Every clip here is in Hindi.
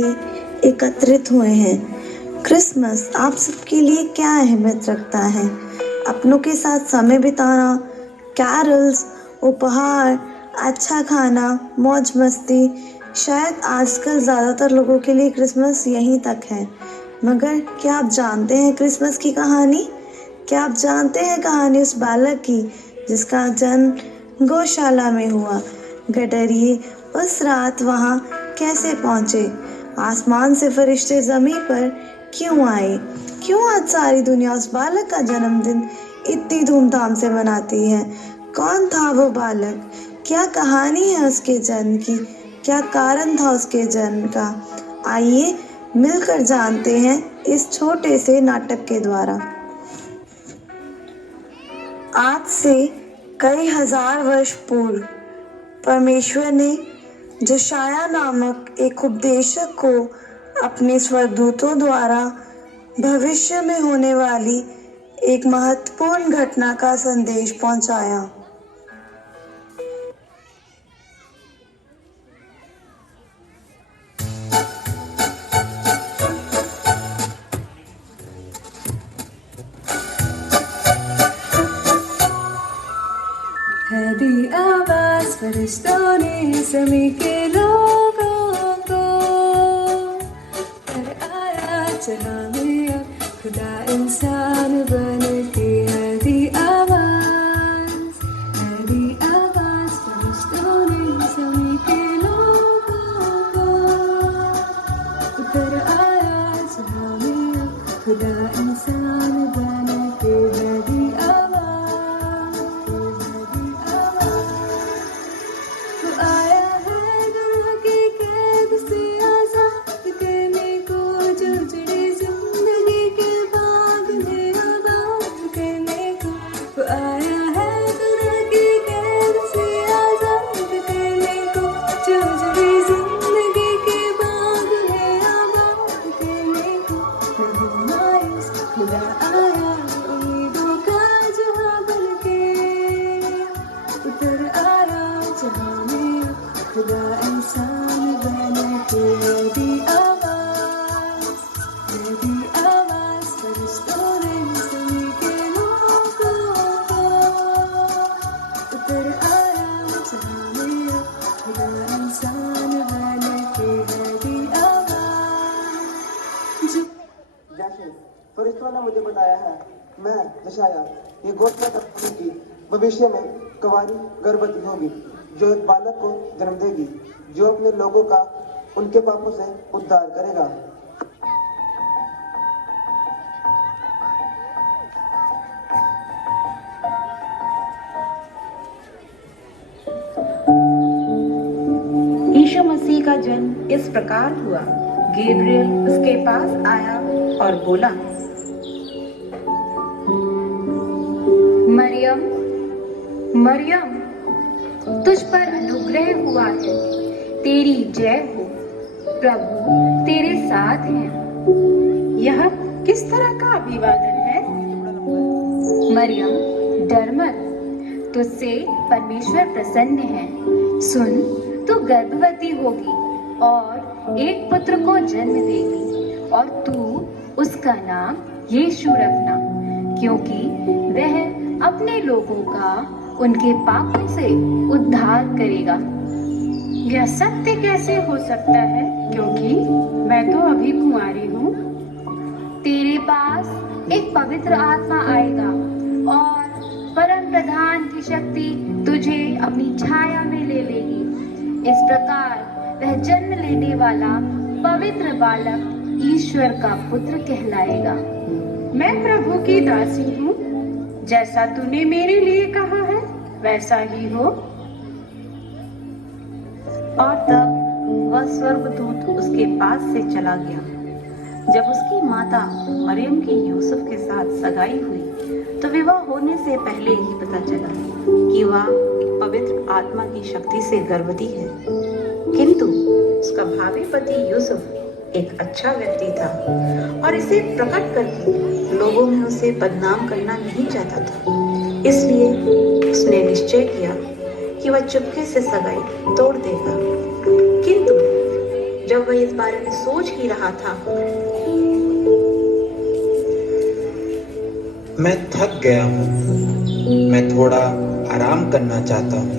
एकत्रित हुए हैं। क्रिसमस आप सबके लिए क्या अहमियत रखता है? अपनों के साथ समय बिताना, कैरल्स, उपहार, अच्छा खाना, मौज मस्ती। शायद आजकल ज़्यादातर लोगों के लिए क्रिसमस यहीं तक है। मगर क्या आप जानते हैं क्रिसमस की कहानी? क्या आप जानते हैं कहानी उस बालक की जिसका जन्म गौशाला में हुआ? गडरिए उस रात वहाँ कैसे पहुँचे? आसमान से फरिश्ते ज़मीन पर क्यों आए? क्यों आज सारी दुनिया उस बालक का जन्मदिन इतनी धूमधाम से मनाती है? कौन था वो बालक? क्या कहानी है उसके जन्म की? क्या कारण था उसके जन्म का? आइए मिलकर जानते हैं इस छोटे से नाटक के द्वारा। आज से कई हजार वर्ष पूर्व परमेश्वर ने जोशाया नामक एक उपदेशक को अपने स्वर्गदूतों द्वारा भविष्य में होने वाली एक महत्वपूर्ण घटना का संदेश पहुंचाया। है दी आवाज फरिश्तों ने ज़मीं के लोगों को, पर आया जहां में अब खुदा इंसान बन के। है दी आवाज फरिश्तों ने ज़मीं के लोगों को, पर आया जहां में अब खुदा इंसान बन के। है दी फरिश्तों ने मुझे बताया है, मैं जोशाया ये घोषणा करता हूं कि भविष्य में कुंवारी गर्भवती होगी, जो एक बालक को जन्म देगी, जो अपने लोगों का उनके पापों से उद्धार करेगा। यीशु मसीह का जन्म इस प्रकार हुआ। गैब्रियल उसके पास आया और बोला, मरियम, मरियम, तुझ पर अनुग्रह हुआ है, तेरी जय हो, प्रभु तेरे साथ है। यह किस तरह का अभिवादन है? मरियम, डर मत, तुझसे परमेश्वर प्रसन्न है। सुन, तू गर्भवती होगी और एक पुत्र को जन्म देगी, और तू उसका नाम यीशु रखना, क्योंकि वह अपने लोगों का उनके पापों से उद्धार करेगा। यह सत्य कैसे हो सकता है, क्योंकि मैं तो अभी कुंवारी हूँ। तेरे पास एक पवित्र आत्मा आएगा और परम प्रधान की शक्ति तुझे अपनी छाया में ले लेगी। इस प्रकार वह जन्म लेने वाला पवित्र बालक ईश्वर का पुत्र कहलाएगा। मैं प्रभु की दासी हूँ, जैसा तूने मेरे लिए कहा है वैसा ही हो। और तब वह स्वर्गदूत उसके पास से चला गया। जब उसकी माता मरियम की यूसुफ के साथ सगाई हुई तो विवाह होने से पहले ही पता चला कि वह एक पवित्र आत्मा की शक्ति से गर्भवती है। किंतु उसका भावी पति यूसुफ एक अच्छा व्यक्ति था और इसे प्रकट करके लोगों में उसे बदनाम करना नहीं चाहता था। इसलिए उसने निश्चय किया कि वह चुपके से सगाई तोड़ देगा। किंतु जब वह इस बारे में सोच ही रहा था, मैं थक गया हूँ, मैं थोड़ा आराम करना चाहता हूँ।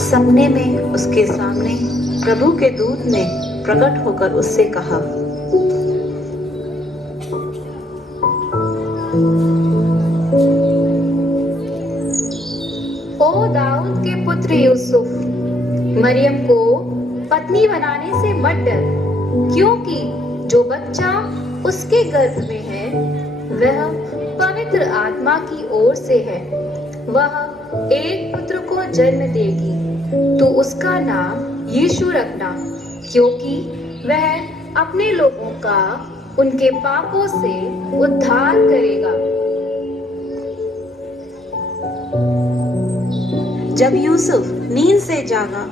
सपने में उसके सामने प्रभु के दूत ने प्रकट होकर उससे कहा, ओ दाऊद के पुत्र यूसुफ, मरियम को पत्नी बनाने से मत डर, क्योंकि जो बच्चा उसके गर्भ में है वह पवित्र आत्मा की ओर से है। वह एक पुत्र को जन्म देगी, तो उसका नाम यीशु रखना, क्योंकि वह अपने लोगों का उनके पापों से उद्धार करेगा। जब यूसुफ नींद से जागा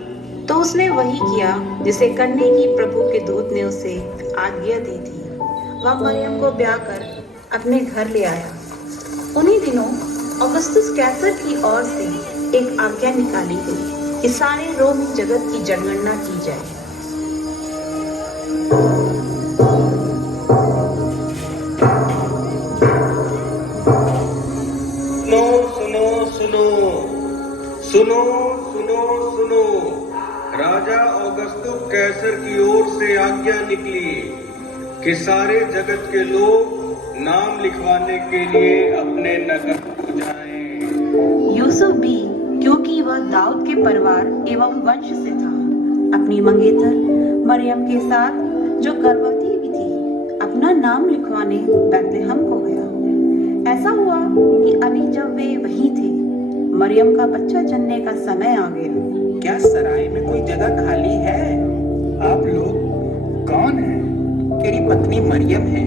तो उसने वही किया जिसे करने की प्रभु के दूत ने उसे आज्ञा दी थी। वह मरियम को ब्याह कर अपने घर ले आया। उन्हीं दिनों ऑगस्टस कैसर की ओर से एक आज्ञा निकाली गई कि सारे रोमी जगत की जनगणना की जाए। सुनो सुनो सुनो, राजा ऑगस्टस कैसर की ओर से आज्ञा निकली कि सारे जगत के लोग नाम लिखवाने के लिए अपने नगर को जाएं। यूसुफ भी, क्योंकि वह दाऊद के परिवार एवं वंश से था, अपनी मंगेतर मरियम के साथ, जो गर्भवती भी थी, अपना नाम लिखवाने बैतलहम को गया। ऐसा हुआ कि अभी जब वे वहीं थे, मरियम का बच्चा जन्ने का समय आ गया। क्या सराय में कोई जगह खाली है? आप लोग कौन हैं? मेरी पत्नी मरियम है,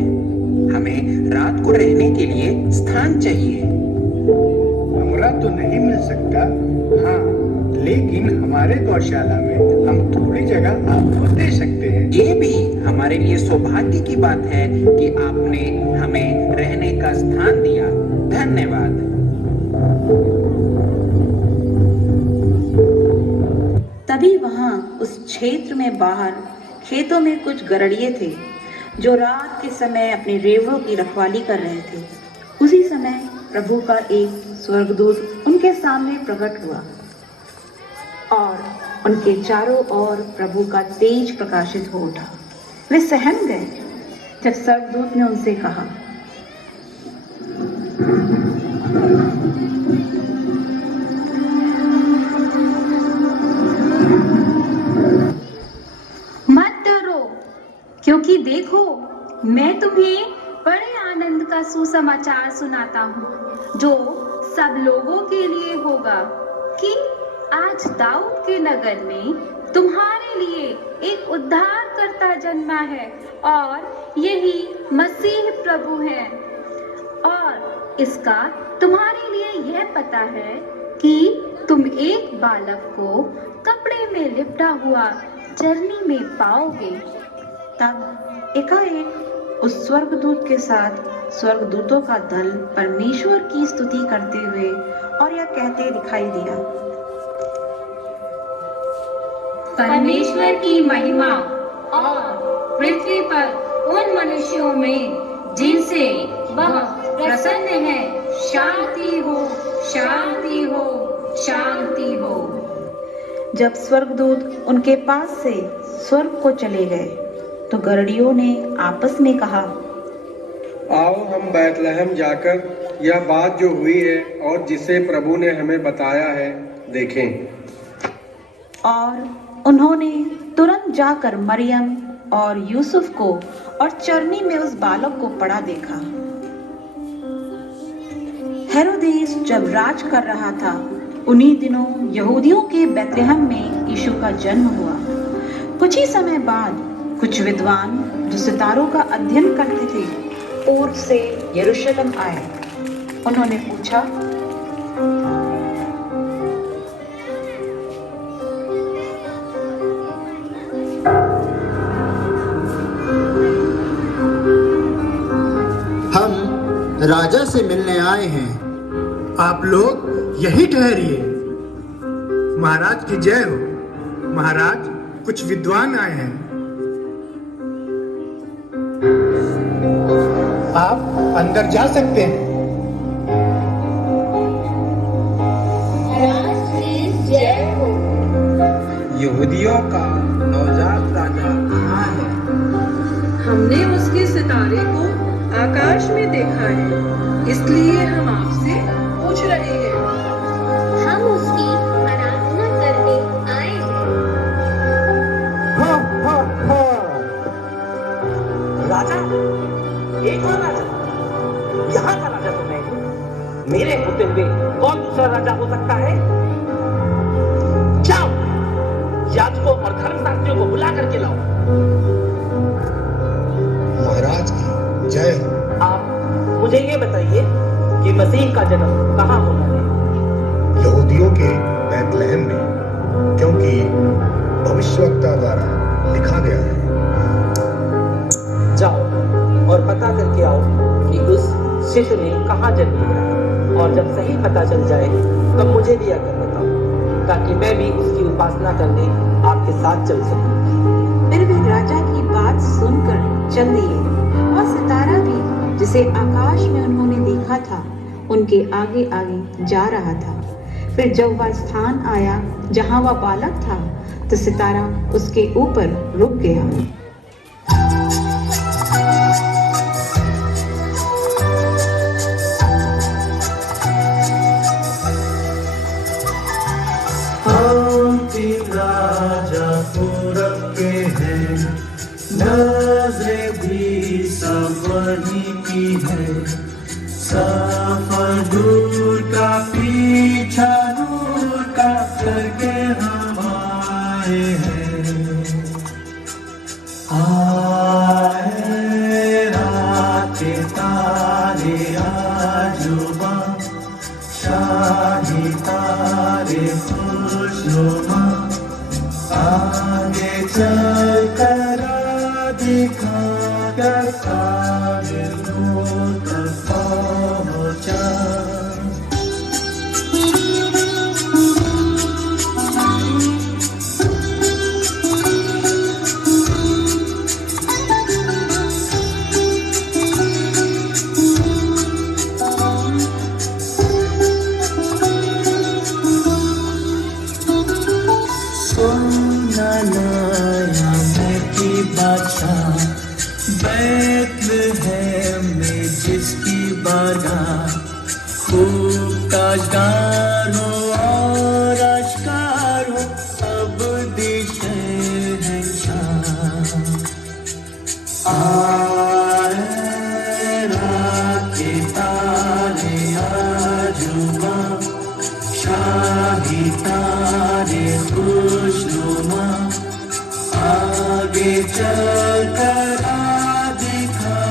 हमें रात को रहने के लिए स्थान चाहिए। कमरा तो नहीं मिल सकता, हाँ, लेकिन हमारे गौशाला में हम थोड़ी जगह आपको दे सकते हैं। ये भी हमारे लिए सौभाग्य की बात है कि आपने हमें रहने का स्थान दिया। धन्यवाद। तभी वहां उस क्षेत्र में बाहर खेतों में कुछ गरड़िए थे जो रात के समय अपने रेवड़ों की रखवाली कर रहे थे। उसी समय प्रभु का एक स्वर्गदूत उनके सामने प्रकट हुआ और उनके चारों ओर प्रभु का तेज प्रकाशित हो उठा। वे सहम गए जब स्वर्गदूत ने उनसे कहा, मत डरो, क्योंकि देखो मैं तुम्हें बड़े आनंद का सुसमाचार सुनाता हूँ, जो सब लोगों के लिए होगा कि आज दाऊद के नगर में तुम्हारे लिए एक उद्धारकर्ता जन्मा है और यही मसीह प्रभु है। और इसका तुम्हारे लिए यह पता है कि तुम एक बालक को कपड़े में लिपटा हुआ चरनी में पाओगे। तब एकाएक उस स्वर्गदूत के साथ स्वर्गदूतों का दल परमेश्वर की स्तुति करते हुए और यह कहते दिखाई दिया, परमेश्वर की महिमा और पृथ्वी पर उन मनुष्यों में जिनसे वह प्रसन्न है शांति हो, शांति हो, शांति हो। जब स्वर्गदूत उनके पास से स्वर्ग को चले गए तो गरड़ियों ने आपस में कहा, आओ हम बैतलहम जाकर यह बात जो हुई है और जिसे प्रभु ने हमें बताया है देखें। और उन्होंने तुरंत जाकर मरियम और यूसुफ को और चरनी में उस बालक को पड़ा देखा। हेरोदेस जब राज कर रहा था, उन्हीं दिनों यहूदियों के बैतलहम में यीशु का जन्म हुआ। कुछ ही समय बाद कुछ विद्वान जो सितारों का अध्ययन करते थे पूर्व से यरूशलेम आए। उन्होंने पूछा, हम राजा से मिलने आए हैं, आप लोग यही ठहरिए। महाराज की जय हो। महाराज, कुछ विद्वान आए हैं। आप अंदर जा सकते हैं। यहूदियों का नवजात राजा कहाँ है? हमने उसके सितारे को आकाश में देखा है, इसलिए हम आपसे पूछ रहे हैं। हम उसकी आराधना करने आए हैं। राजा? एक और राजा? यहाँ का राजा तो मैं हूँ। मेरे होते हुए कौन दूसरा राजा हो सकता है? जाओ, याजकों और धर्मशास्त्रियों को बुला करके लाओ। महाराज की जय हो। आप मुझे ये बताइए कि मसीह का जन्म कहाँ होना है? यहूदियों के बैतलहम में, क्योंकि भविष्यवक्ता द्वारा लिखा गया है। जाओ और पता करके आओ कि उस शिशु ने कहाँ जन्म लिया है, और जब सही पता चल जाए तब मुझे भी आकर बताओ, ताकि मैं भी उसकी उपासना करने आपके साथ चल सकूं। फिर वे राजा की बात सुनकर चल दिए, और सितारा भी जिसे आकाश में उन्होंने देखा था उनके आगे आगे जा रहा था। फिर जब वह स्थान आया जहां वह बालक था, तो सितारा उसके ऊपर रुक गया। राजा पूरब के हैं, नजरें भी सब वही की है। सफर दूर का पीछा दूर का करके हम आए हैं। आए रात के तारे आजुबा, शाही तारे खुशनुमा, आगे चल कर दिखा कर काबिल तक पहुंचा। बैतलहम में जिसकी बारगाह, खूब ताजदार हो और आश्कार हो, अब शहंशाह। आए रात के तारे आजुबा, शाही तारे खुशनुमा, आगे चल कर दिखा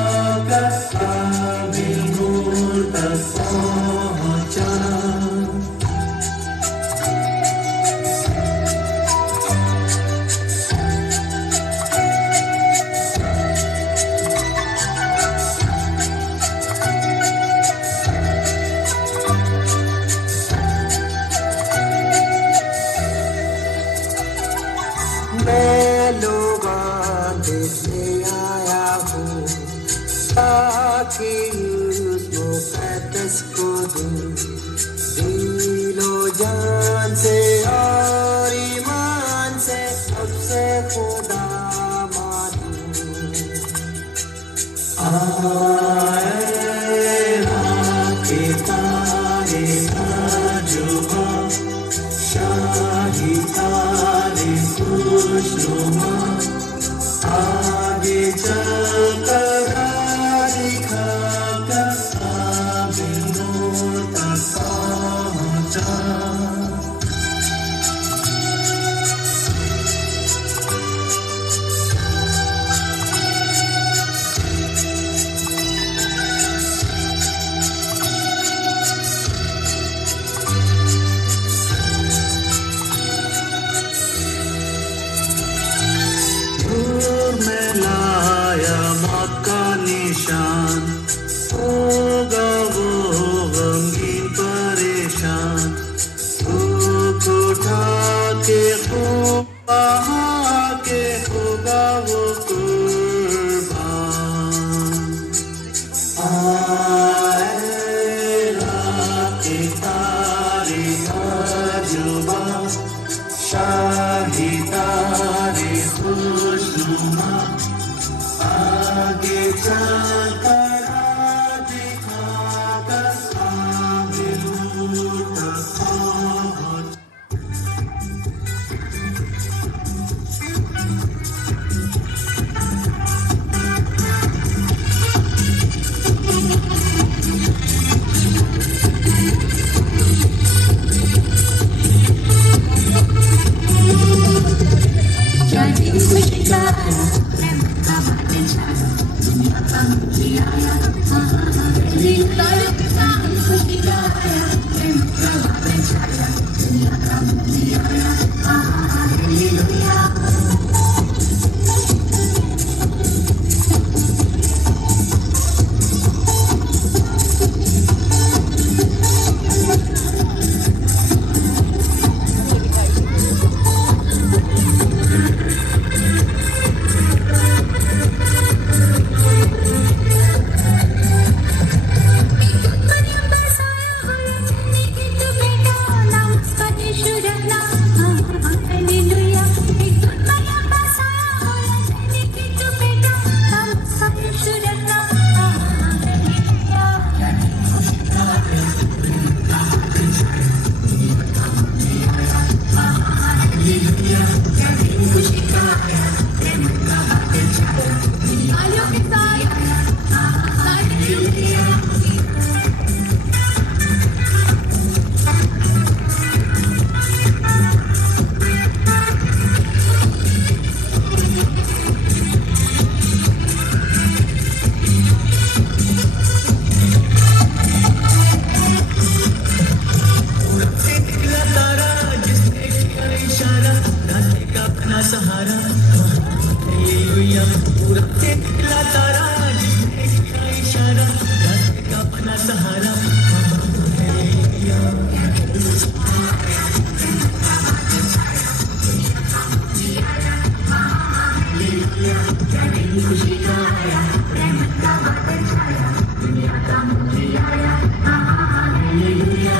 कर काबिल नूर तक पहुंचा। मैं लोगा देखने आया हूँ, ताकि उस मुकद्दस को दूं, दिलो जान से और ईमान से सबसे खुदा मानूं। आए रात के तारे आजुबा, शाही तारे खुशनुमा, आगे चल कर दिखा कर काबिल नूर तक पहुंचा। पूरा चेला तारा जिसने किया इशारा रास्ते का बना सहारा खुशी का आया रहमत का बादल छाया दुनिया का मुखी आया हालेलुया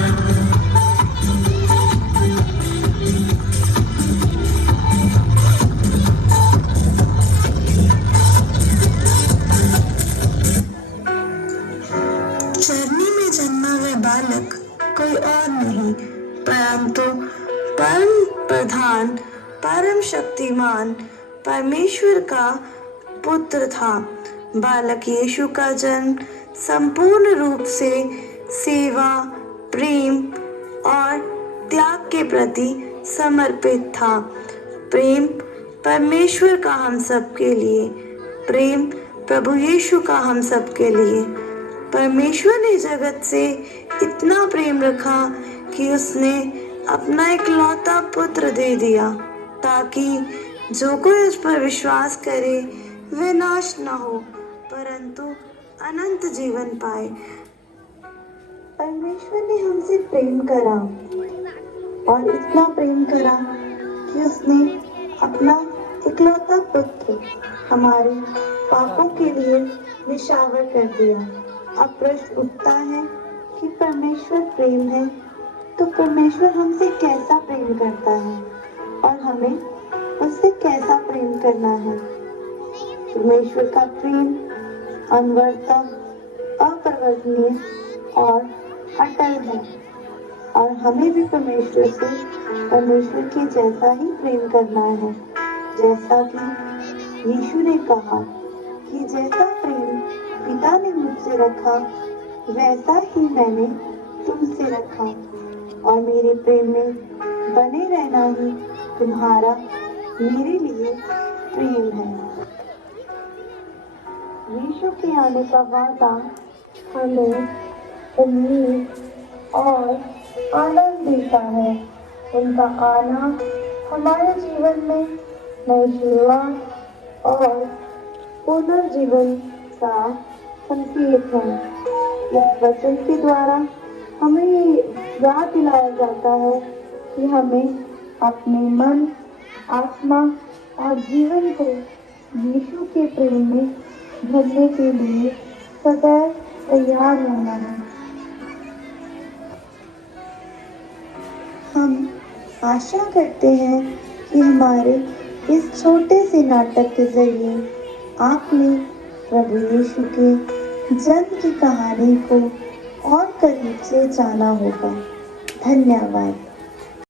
चरनी में जन्मा वह बालक कोई और नहीं परंतु परम प्रधान परम शक्तिमान परमेश्वर का पुत्र था। बालक यीशु का जन्म संपूर्ण रूप से सेवा, प्रेम और त्याग के प्रति समर्पित था। प्रेम परमेश्वर का हम सब के लिए, प्रेम प्रभु यीशु का हम सब के लिए। परमेश्वर ने जगत से इतना प्रेम रखा कि उसने अपना इकलौता पुत्र दे दिया ताकि जो कोई उस पर विश्वास करे वह नाश न हो परंतु अनंत जीवन पाए। परमेश्वर ने हमसे प्रेम करा और इतना प्रेम करा कि उसने अपना इकलौता पुत्र हमारे पापों के लिए निछावर कर दिया। अब प्रश्न उठता है कि परमेश्वर प्रेम है तो परमेश्वर हमसे कैसा प्रेम करता है और हमें उससे कैसा प्रेम करना है। परमेश्वर का प्रेम अनवरतम, अपरिवर्तनीय और अटल है और हमें भी परमेश्वर से परमेश्वर के जैसा ही प्रेम करना है। जैसा कि यीशु ने कहा कि जैसा प्रेम पिता ने मुझसे रखा वैसा ही मैंने तुमसे रखा और मेरे प्रेम में बने रहना ही तुम्हारा मेरे लिए प्रेम है। यीशु के आने का वादा हमें उम्मीद और आनंद देता है। उनका आना हमारे जीवन में नई शुरुआत और पुनर्जीवन का संकेत है। इस वचन के द्वारा हमें ये याद दिलाया जाता है कि हमें अपने मन, आत्मा और जीवन को यीशु के प्रेम में भरने के लिए सदैव तैयार रहना है। हम आशा करते हैं कि हमारे इस छोटे से नाटक के जरिए आपने प्रभु यीशु के जन्म की कहानी को और करीब से जाना होगा। धन्यवाद।